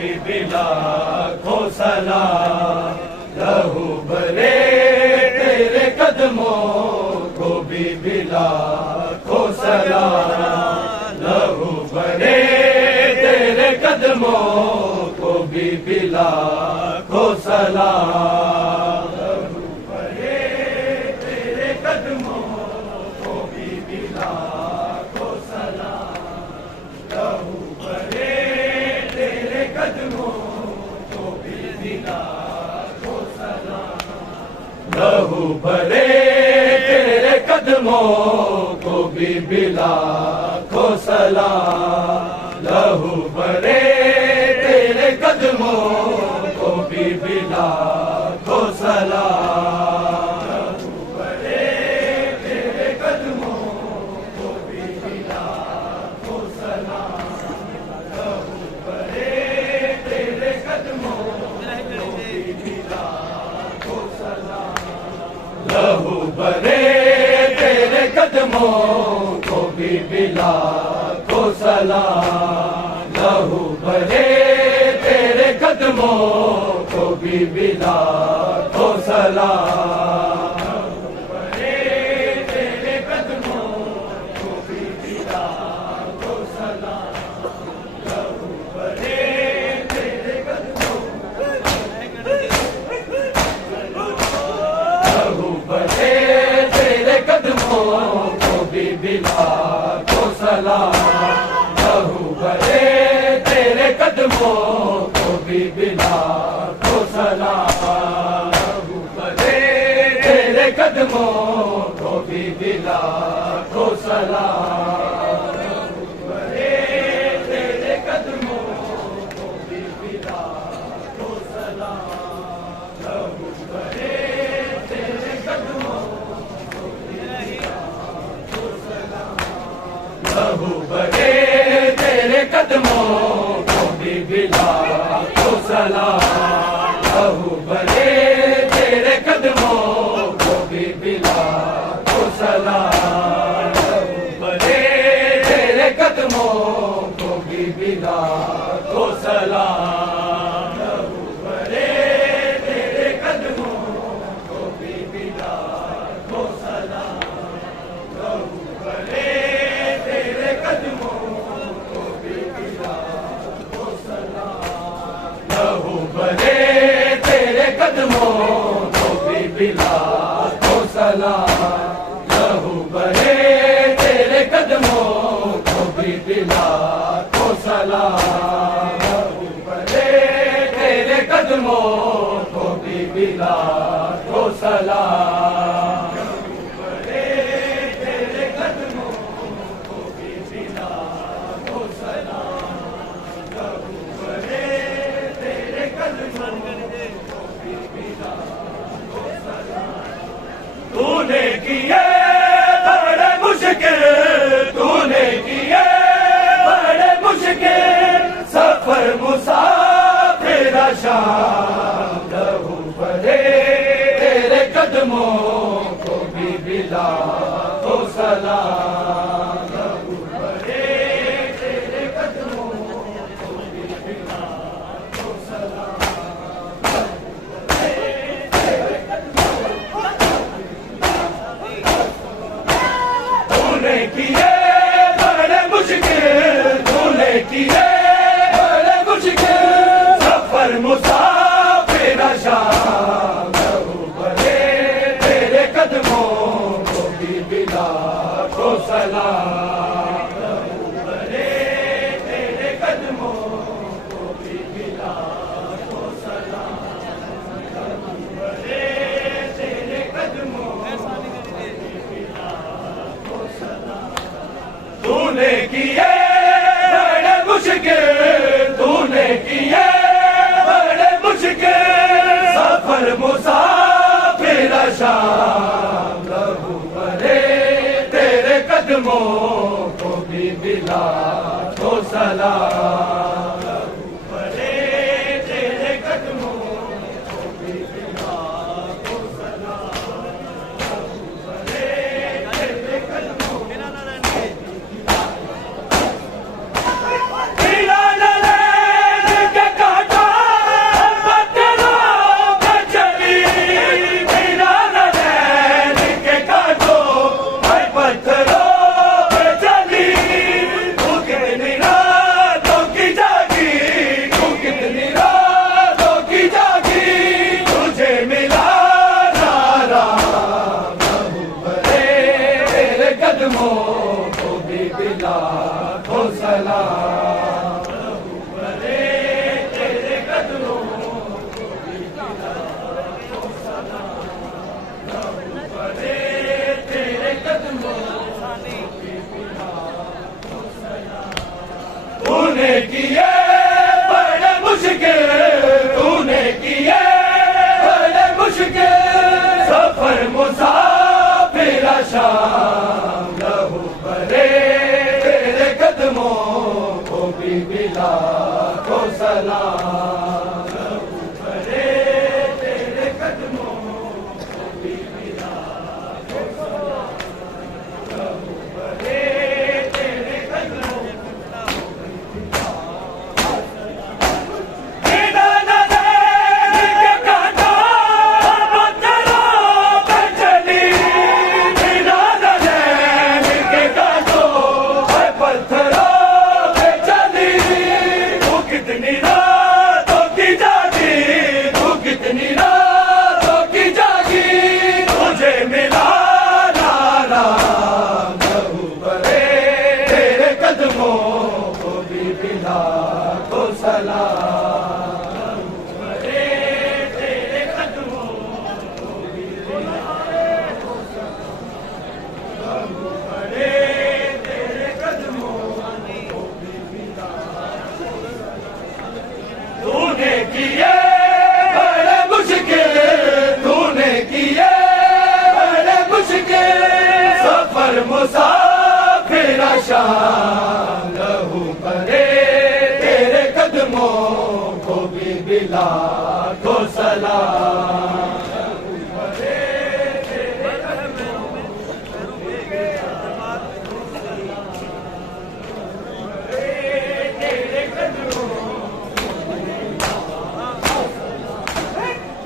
भी बिला खो सलाम, लहू भरे तेरे कदमों को भी बिला खो सलाम, लहू भरे तेरे कदमों को भी बिला खो सलाम, लहू भरे तेरे कदमों को भी बिला खो सलाम, लहू भरे तेरे कदमों को भी बिला खो सलाम, लहू भरे तेरे कदमों को भी बिला खो सलाम, लहू भरे तेरे कदमों को भी बिला खो सलाम, लहू भरे तेरे कदमों को भी बिला खो सलाम, लहू भरे तेरे कदमों को भी बिला खो सलाम, लहू भरे तेरे कदमों को भी बिला खो सलाम, लहू भरे तेरे कदमों को भी बिला खो सलाम, लहू भरे तेरे कदमों को भी बिला खो सलाम, लहू भरे तेरे कदमों, लहू भरे तेरे कदमों को भी बिला खो सलाम, लहू भरे तेरे कदमों को भी बिला खो सलाम, लहू भरे तेरे कदमों को भी बिला खो सलाम, लहू भरे तेरे कदमों को भी बिला खो सलाम, लहू भरे तेरे कदमों को भी बिला खो सलाम, लहू भरे तेरे कदमों को भी बिला खो सलाम, लहू भरे तेरे कदमों को भी बिला खो सलाम, लहू भरे तेरे कदमों को भी बिला खो सलाम, लहू भरे तेरे कदमों को भी बिला खो सलाम, लहू भरे तेरे कदमों को भी बिला खो सलाम, लहू भरे तेरे कदमों को भी बिला खो सलाम, लहू भरे तेरे कदमों को भी बिला खो सलाम, लहू भरे तेरे कदमों को भी बिला खो सलाम, लहू भरे तेरे कदमों को भी बिला खो सलाम, लहू भरे तेरे कदमों को भी बिला खो सलाम, तूने किए बड़े मुश्किल, तूने किए बड़े मुश्किल सफर मुसाफिर शाम, लहू भरे तेरे कदमों को भी बिला खो सलाम, लहू भरे तेरे कदमों को भी बिला खो सलाम, तूने किए बड़े मुश्किल, तूने किए बड़े मुश्किल सफर मुसाफिर शाम, लहू भरे तेरे कदमों को भी बिला खो सलाम, लहू भरे तेरे कदमों को भी बिला खो सलाम, लहू भरे तेरे कदमों को भी बिला खो सलाम, तूने किए बड़े मुश्किल, तूने किए बड़े मुश्किल सफर मुसाफिर शाम, लहू भरे तेरे कदमों को भी बिला खो सलाम, लहू भरे तेरे कदमों को भी बिला खो सलाम, लहू भरे तेरे कदमों बिला भी लाखों सलाम। बड़े तेरे कदमों को भी लाखों सलाम। बड़े तेरे कदमों को भी लाखों सलाम। तूने किए बड़े मुश्किल, तूने किए बड़े मुश्किल सफर मुसाफिर शाम। लहू भरे तेरे कदमों को भी लाखों सलाम। लहू भरे तेरे कदमों को भी लाखों सलाम। लहू भरे तेरे कदमों लाखों सलाम। बड़े तेरे कदमों को भी लाखों सलाम। बड़े तेरे कदमों को भी लाखों सलाम। तूने किए बड़े मुश्किल, तूने किए बड़े मुश्किल सफर मुसाफिर शाम। लहू भरे तेरे कदमों को भी लाखों सलाम। लहू भरे तेरे कदमों को भी लाखों सलाम। भरे तेरे कदमों को भी लाखों सलाम।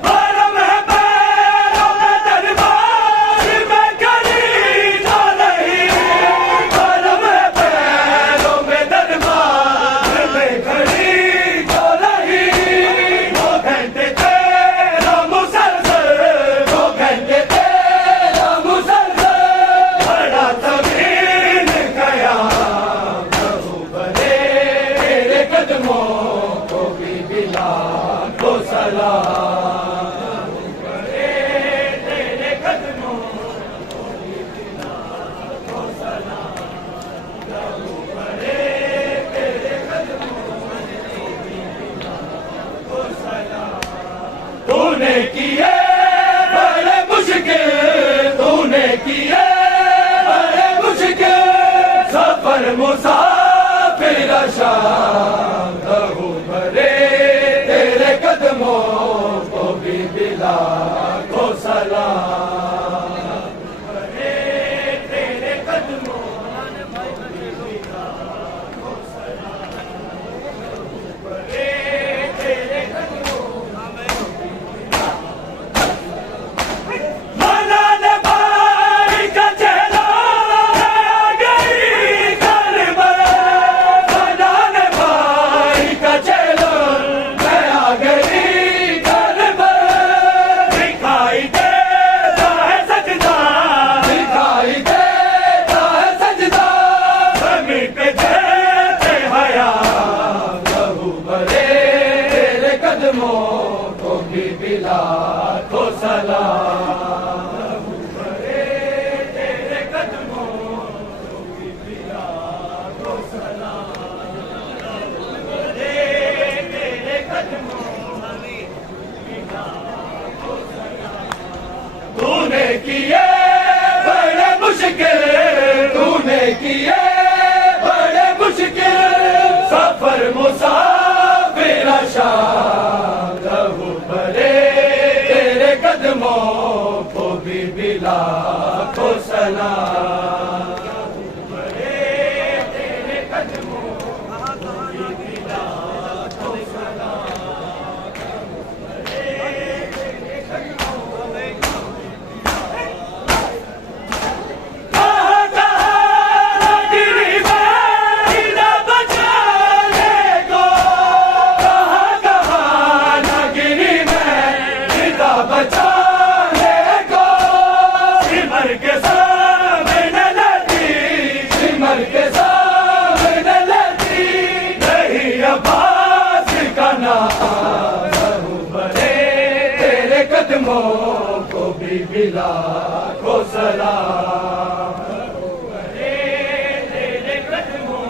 परम है पैरों में दरबार में कहीं ना नहीं। परम है पैरों में दरबार में कहीं तो नहीं। 2 घंटे तेरा मुसलसल, 2 घंटे तेरा मुसलसल बड़ा तवील क़याम। लहू भरे तेरे कदमों को भी लाखों सलाम। लहू भरे तेरे कदमों को भी लाखों सलाम। लहू भरे तेरे कदमों को भी लाखों सलाम। तूने किए बड़े मुश्किल, तूने किए बड़े मुश्किल सफर मुसाफिर शाम। लहू भरे तेरे कदमों को भी लाखों सलाम। भरे तेरे कदमों को भी लाखों सलाम। भरे तेरे कदमों मनाने भाई का चेहरा आ गई करबला। मनाने भाई लाखों सलाम। तेरे कदमों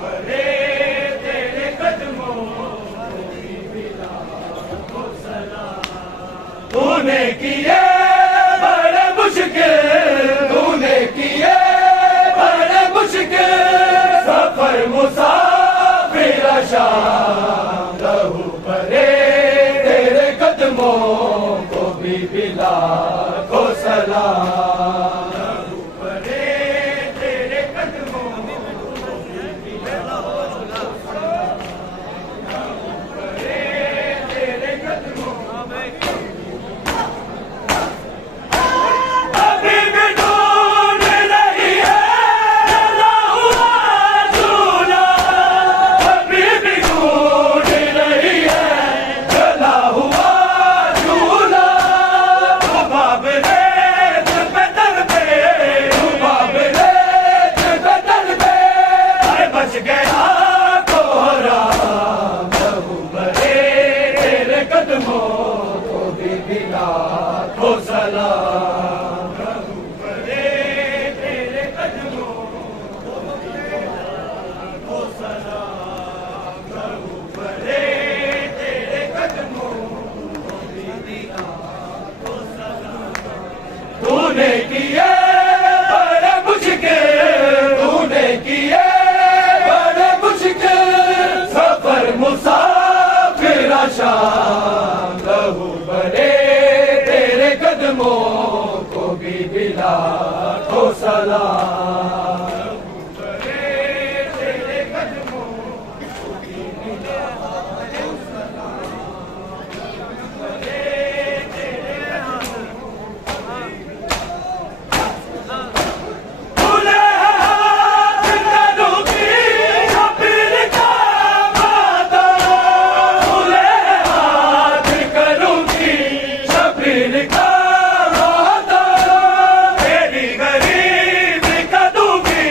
परे तेरे कदमों तूने किए बड़े मुश्किल, तूने किए बड़े मुश्किल सफर मुसाफिर शाम। लहू परे तेरे कदमों को भी लाखों सलाम। लहू परे तेरे कदमों को भी लाखों सलाम। लहू परे तेरे कदमों अभी भी ढूंढ रही है जला हुआ चूल्हा। अभी भी ढूंढ रही है जला हुआ चूल्हा। रुबाब रेत पे दर पे, रुबाब रेत पे दर पे अरे बच गया कोहराम। लहू परे तेरे कदमों को भी लाखों सलाम। लहू परे तेरे कदमों को भी लाखों सलाम। लहू परे तेरे कदमों को भी लाखों सलाम। तूने किए बड़े मुश्किल, तूने किए बड़े मुश्किल सफर मुसाफिर शाम। लहू परे तेरे कदमों को भी लाखों सलाम। लहू परे तेरे कदमों को भी लाखों सलाम। लहू परे तेरे खुले हाथ कदों की शबीर का वादा। खुले हाथ कदों की शबीर का वादा। तेरी गरीबी का दूंगी,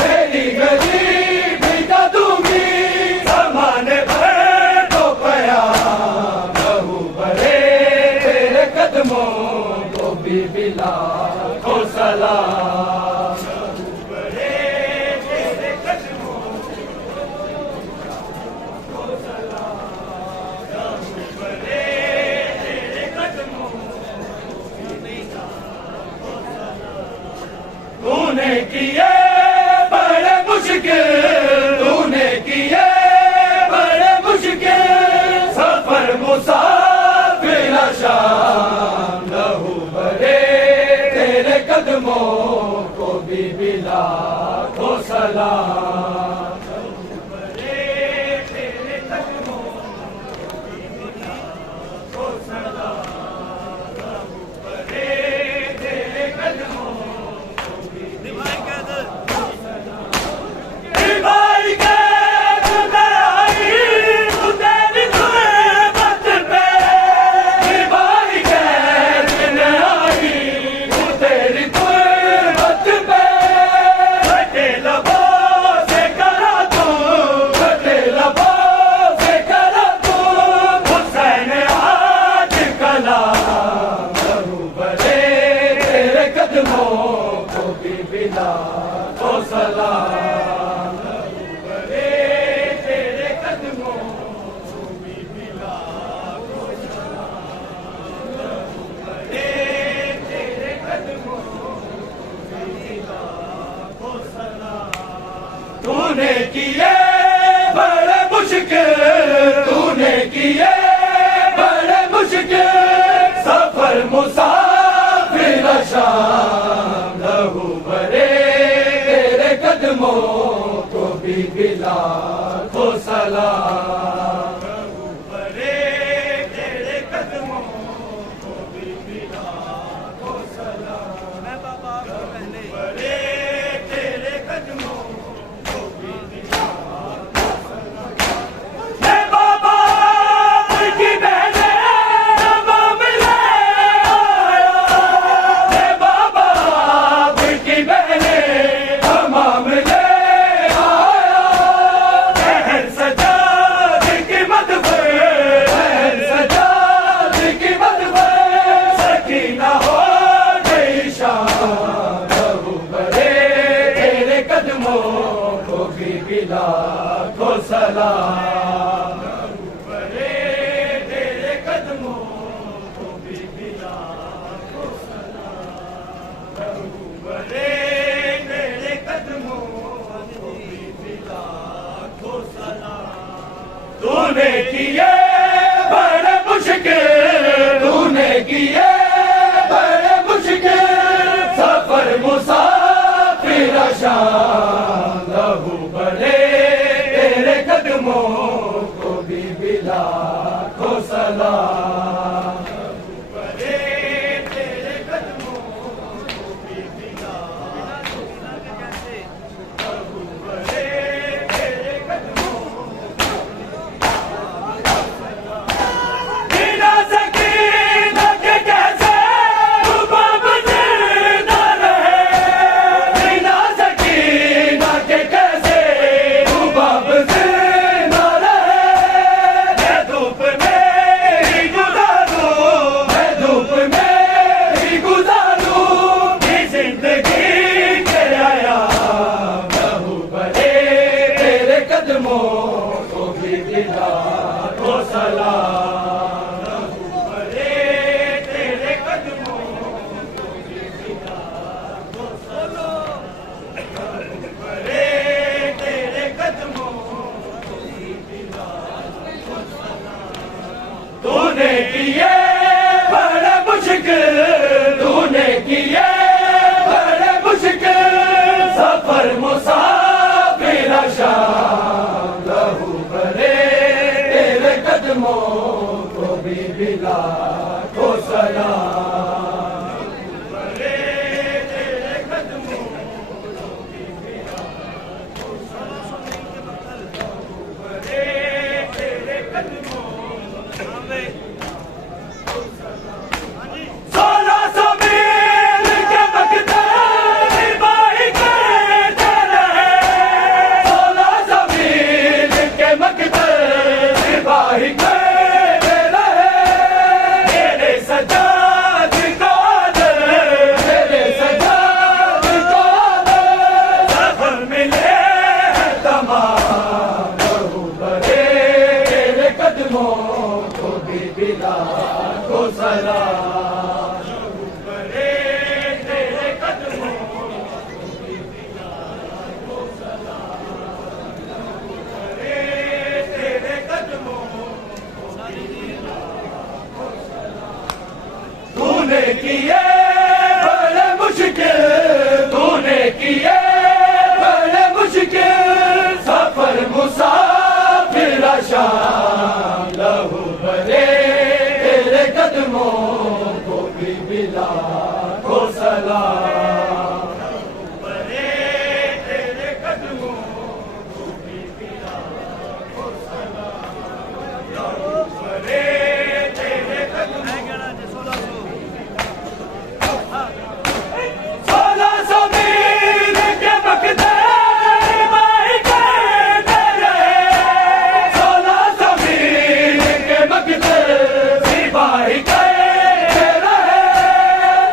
तेरी गरीबी का दूंगी ज़माने भर तो क़याम। लहू परे तेरे कदमों को भी लाखों सलाम। लहू परे तेरे कदमों को सलाम। लहू परे तेरे कदमों को लाखों सलाम। तूने किए बड़े मुश्किल, तूने किए बड़े मुश्किल सफर मुसाफिर शाम। लहू परे तेरे कदमों को भी लाखों सलाम। लहू परे तेरे कदमों को भी लाखों सलाम। लहू परे तेरे कदमों को भी लाखों सलाम। भाई के तुम्हें आई तू तेरी गुर्बत पे। भाई के तुम्हें आई तू तेरी गुर्बत पे। फटे लबों से करा तू, फटे लबों से करा तू हुसैन आज कलाम। लहू परे तेरे कदमों को भी लाखों सलाम। लहू परे तेरे कदमों को भी लाखों सलाम। लहू परे तेरे कदमों को भी लाखों सलाम। तूने किए बड़े मुश्किल, तूने किए बड़े मुश्किल सफर मुसाफिर शाम। लहू परे तेरे कदमों को भी लाखों सलाम। लहू परे तेरे कदमों को भी लाखों सलाम। लहू परे तेरे कदमों को भी लाखों सलाम। हे बाबा की बहने तमाम ले आया। हे बाबा की बहने तमाम ले आया। शहर सजा तूने किए बड़े मुश्किल, तूने किए बड़े मुश्किल सफर मुसाफिर शान, लहू बड़े तेरे कदमों को भी बिला को सलाम, बड़े तेरे कदमों को भी बिला को सलाम, बड़े तेरे कदमों बिना सकीना के कैसे रुबाब जिंदा रहे, बिना सकीना के कैसे रुबाब जिंदा रहे, मैं धूप में ही गुजारूं, मैं धूप में ही गुजारूं ये जिंदगी के आया, लहू बड़े तेरे कदमों को भी दिला को सलाम, लहू बड़े तेरे कदमों को भी दिला को सलाम, लहू बड़े तेरे कदमों को भी दिला को सलाम। तूने किए बड़े मुश्किल, तूने किए बड़े मुश्किल सफर मुसाफिर शान, लहू बड़े तेरे कदमों को भी बिला को सलाम, बड़े तेरे कदमों को भी बिला को सलाम, बड़े तेरे कदमों को भी बिला को सलाम। 1600 मील के मकते निभाई करते रहे, 1600 मील के मकते निभाई करते रहे, मेरे सजाद कादर, मेरे सजाद कादर सफर मिले हैं तमाम, लहू बड़े तेरे कदमों को भी बिला को सलाम, लहू बड़े तेरे कदमों को भी बिला को सलाम, लहू बड़े तेरे कदमों को भी बिला को सलाम। तूने किए बड़े मुश्किल, तूने किए बड़े मुश्किल सफर मुसाफिर शान, लहू बड़े तेरे कदमों को भी बिला को सलाम, बड़े तेरे कदमों को भी बिला को सलाम, बड़े तेरे कदमों 1600 मील के मकते निभाई करते रहे, 1600 मील के मकते निभाई करते रहे,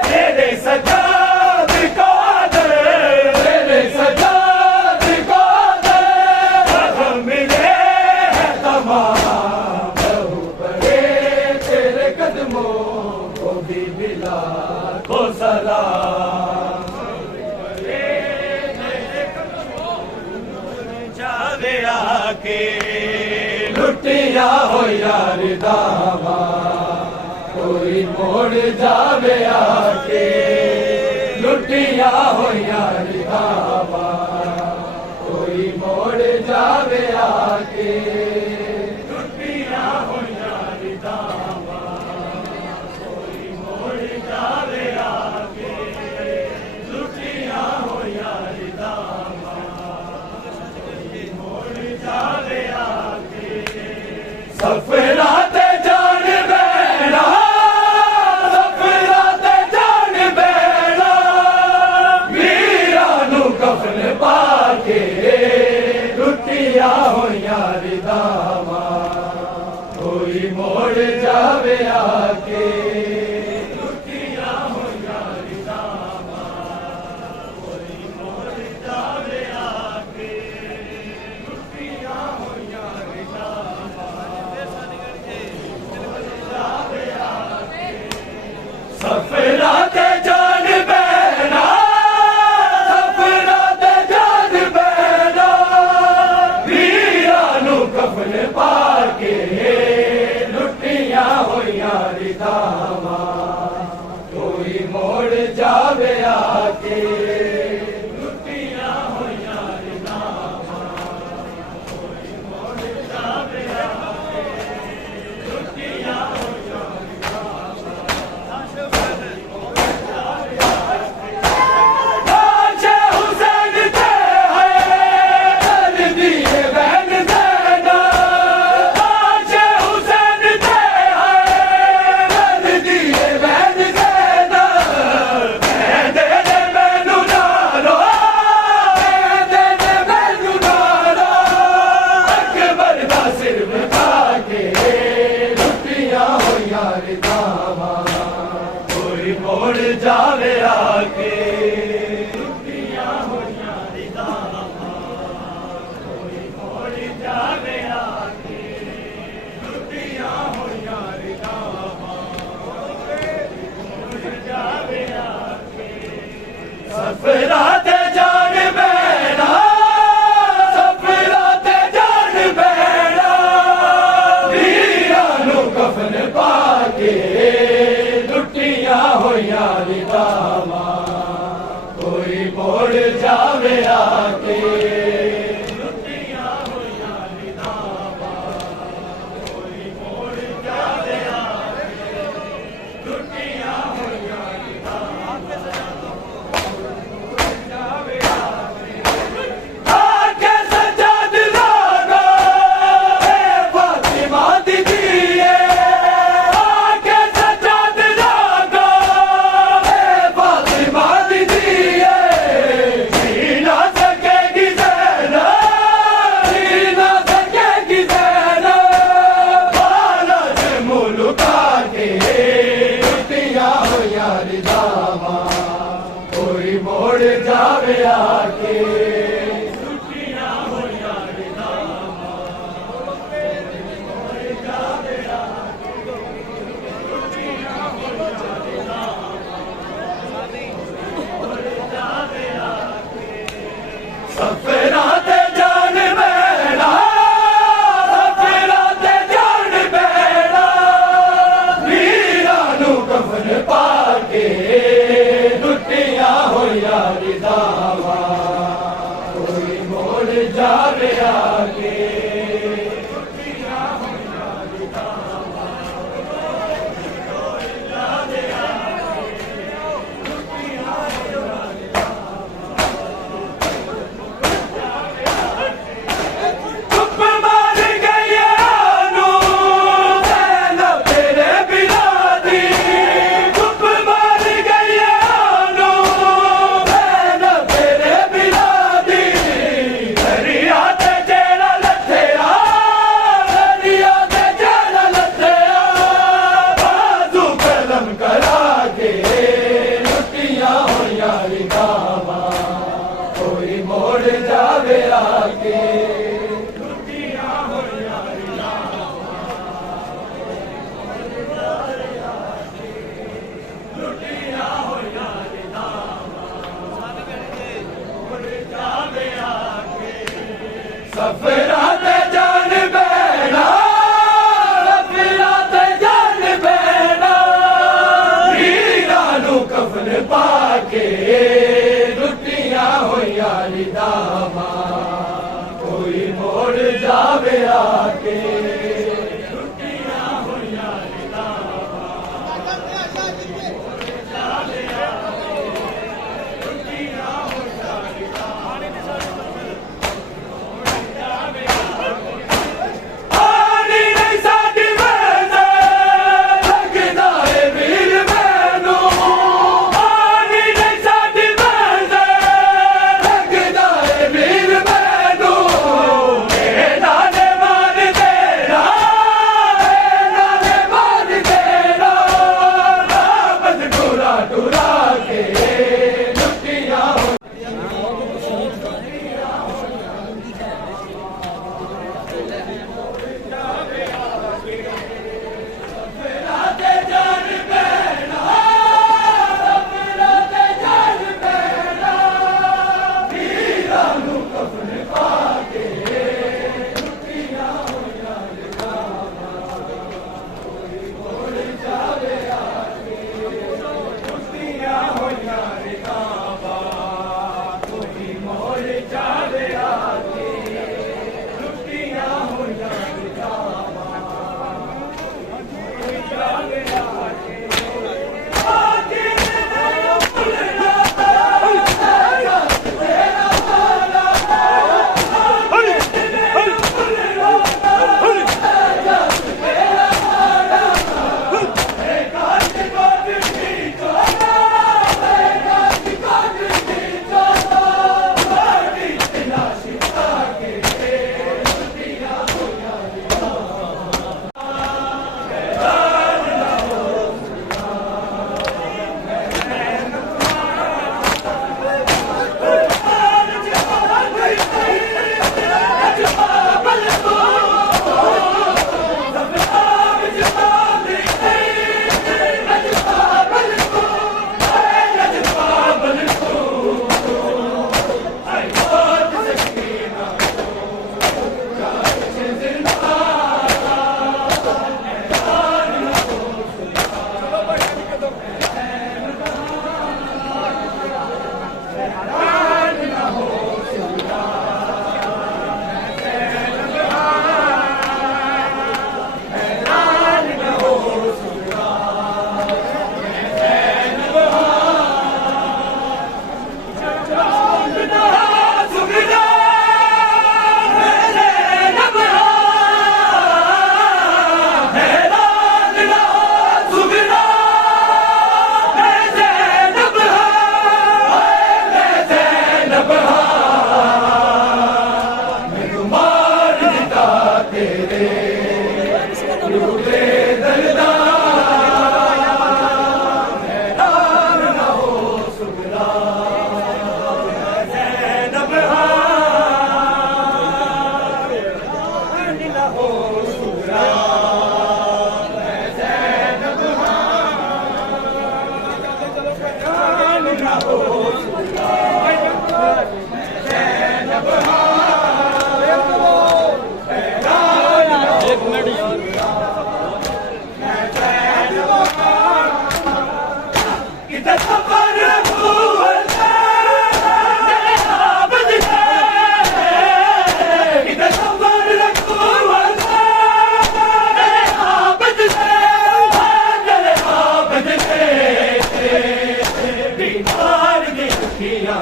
तेरे सजाद कादर, तेरे सजाद कादर सब मिले हैं तमाम, लहू बड़े तेरे कदमों को भी बिला को सलाम, बड़े तेरे कदमों जावे आके लुटिया हो यार दावा, कोई मोड़ जावे आके लुटिया हो यार दावा, कोई मोड़ जावे आके लुटिया हो यार दावा, कोई मोड़ जावे आके लुटिया हो यार दावा, कोई मोड़ जावे आके सफराते जान बैठा, सफराते जान बैठा, मीरा नू कफन पाके लुटिया हो यार दा सफरा ते जान बैणा सफरा ते जान बैणा वीरां नूं कफन पा के लुटियां होइयां रिदावां कोई मोड़ जावे आके लुटियां होइयां रिदावां कोई मोड़ जावे आके लुटियां होइयां आके सजाद लागा ए फातिमा दी दिए आके सजाद लागा ए फातिमा दी दिए जीना सकेगी ज़ैनब जीना सकेगी ज़ैनब बाला से मुल्का के लुटियां होइयां रिदावां कोई मोड़ जावे आके लुटियां होइयां रिदावां कोई मोड़ जावे आके लुटियां होइयां रिदावां मोड़ जावे आके सफरा ते जान बैणा सफरा ते जान बैणा वीरां नूं कफन पा के लुटियां होइयां रिदावां कोई मोड़ जावे आके लुटियां होइयां रिदावां कोई जावे आके लुटियां होइयां चुप मार गई आनू ज़ैनब तेरे बिना दी चुप मार गई आनू ज़ैनब तेरे बिना दी दरिया ते जेड़ा लथेआ दरिया ते जेड़ा लथेआ बाजू कलम करा के लुटियां होइयां रिदावां कोई मोड़ जावे आके लुटियां होइयां रिदावां लुटियां होइयां रिदावां मोड़ जावे आके सफरा ते जान बैणा सफरा ते जान बैणा वीरां नूं कफन पा के लुटियां होइयां रिदावां कोई मोड़ जावे आके लुटियां होइयां रिदावां मोड़ जावे आके लुटियां होइयां रिदावां मोड़ जावे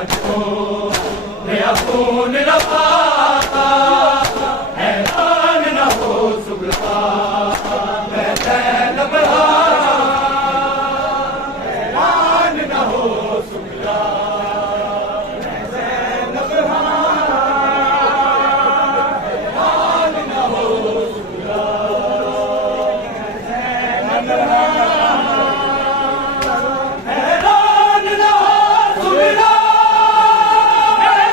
जो मेरा खून रवा हैरान न हो सुगरा मैं ज़ैनब हैरान न हो सुगरा मैं ज़ैनब हैरान न हो सुगरा मैं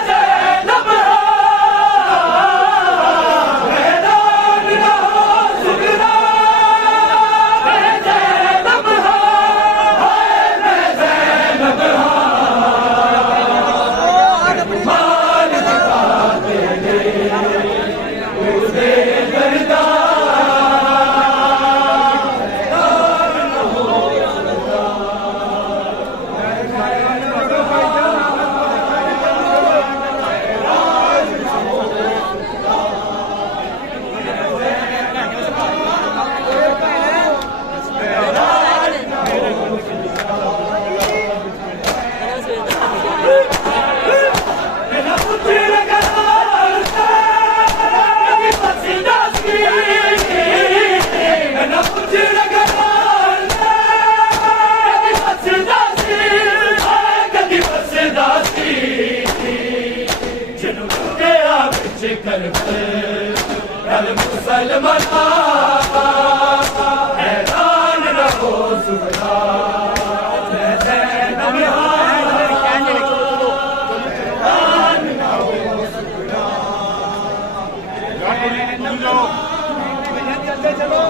ज़ैनब मुसलमान हैरान न हो सुगरा मैं ज़ैनब हैरान न हो सुगरा चलो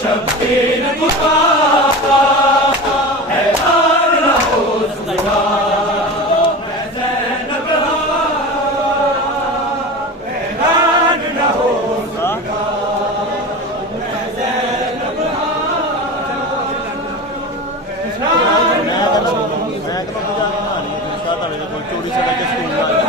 शब्बीर खुदा हैरान न हो सुगरा मैं ज़ैनब हैरान न हो सुगरा मैं ज़ैनब हैरान न हो चोरी से लेकर स्कूल बनाई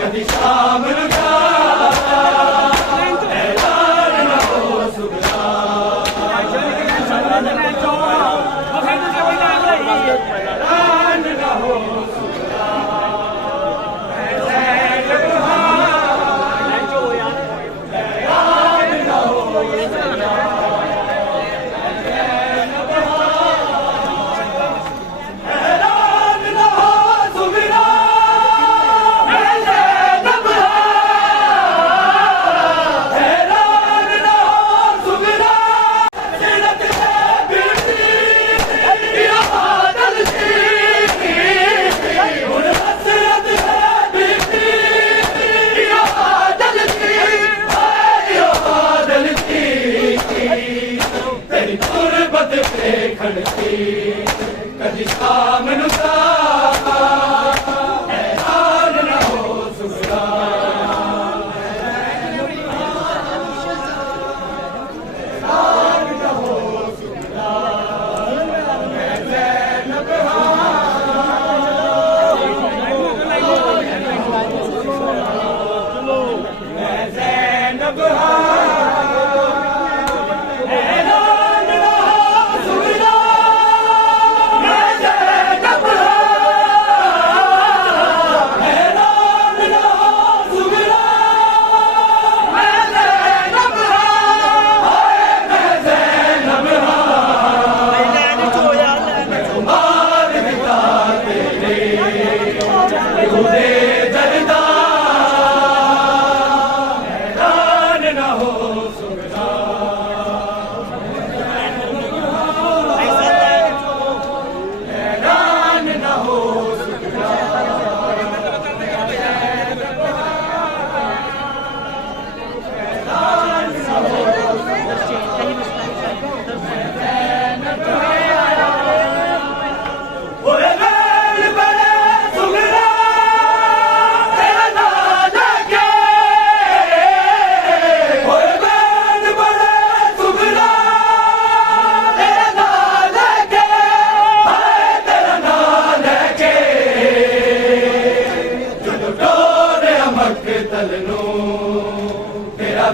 कभी शाम रुका ऐलान न हो सुगरा ऐलान न हो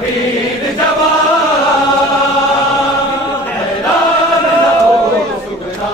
वीर जवान ऐलान न हो सुगना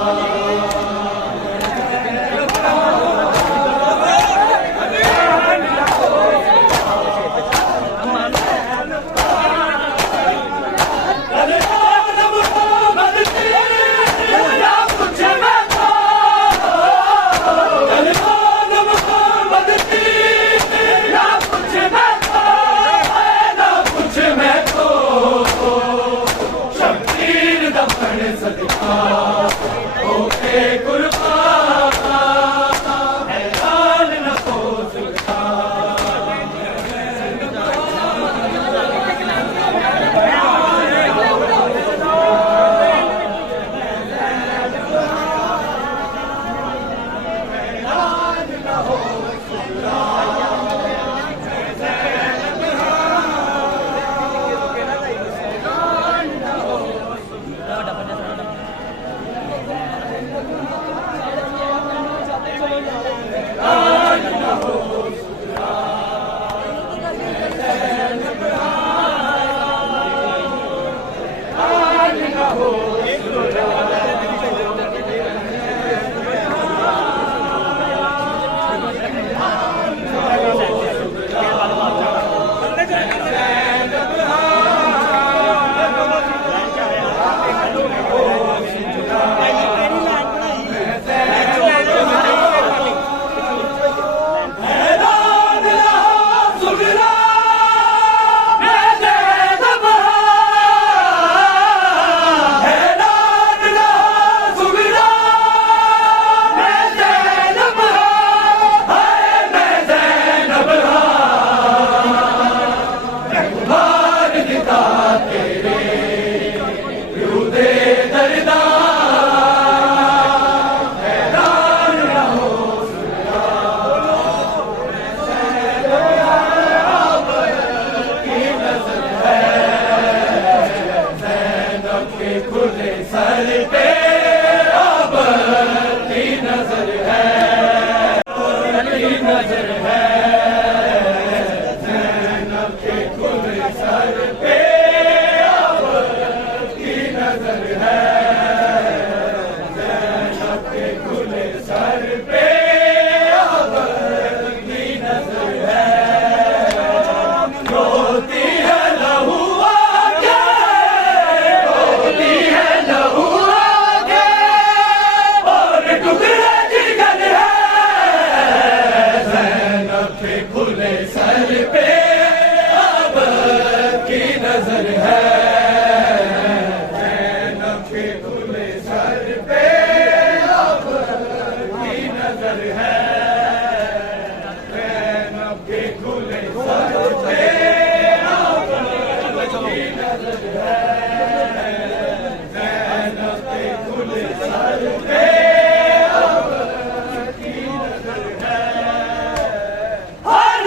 हर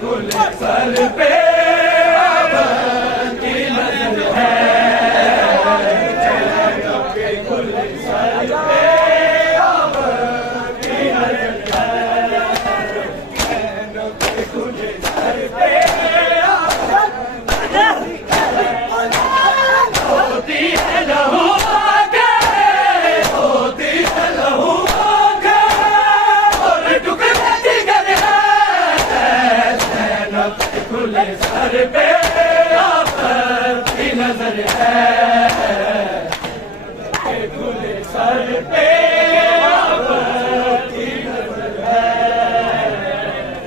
खुले सर पे अब की नजर है, जैनब के खुले सर पे अब की नजर है, जैनब के खुले सर पे होती है लहू आंखें, होती है लहू आंखें और टुकड़े जिगर है, जैनब के खुले सर पे आप की नजर है, के खुले सर पे आप की नजर है,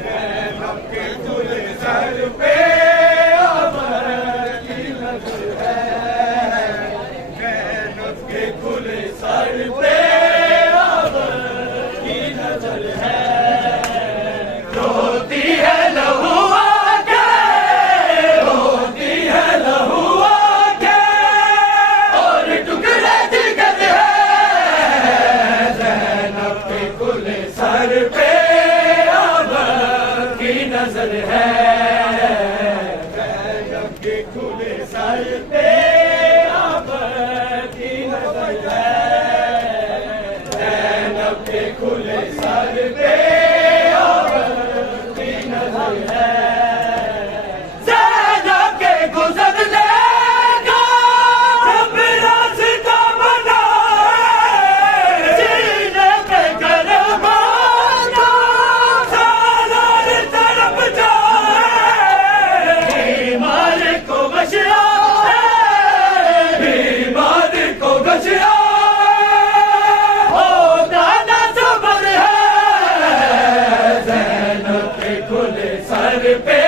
जैनब के खुले सर पे आप की नजर है, जैनब के खुले सर पे अब की नजर है, रोती है लहू आंखें, रोती है लहू आंखें और टुकड़े जिगर है, जैनब के खुले सर पे अब की नजर है, जैनब के खुले सर पे अब की नजर है, जैनब के खुले सर पे अब की नजर है, जैनब के गुजरने का जब रास्ता बना है, सीने पे करवाना सालार तरफ जाए, बीमार को बचिया है, बीमार को बचिया होता ना सबर है, जैनब के खुले सर पे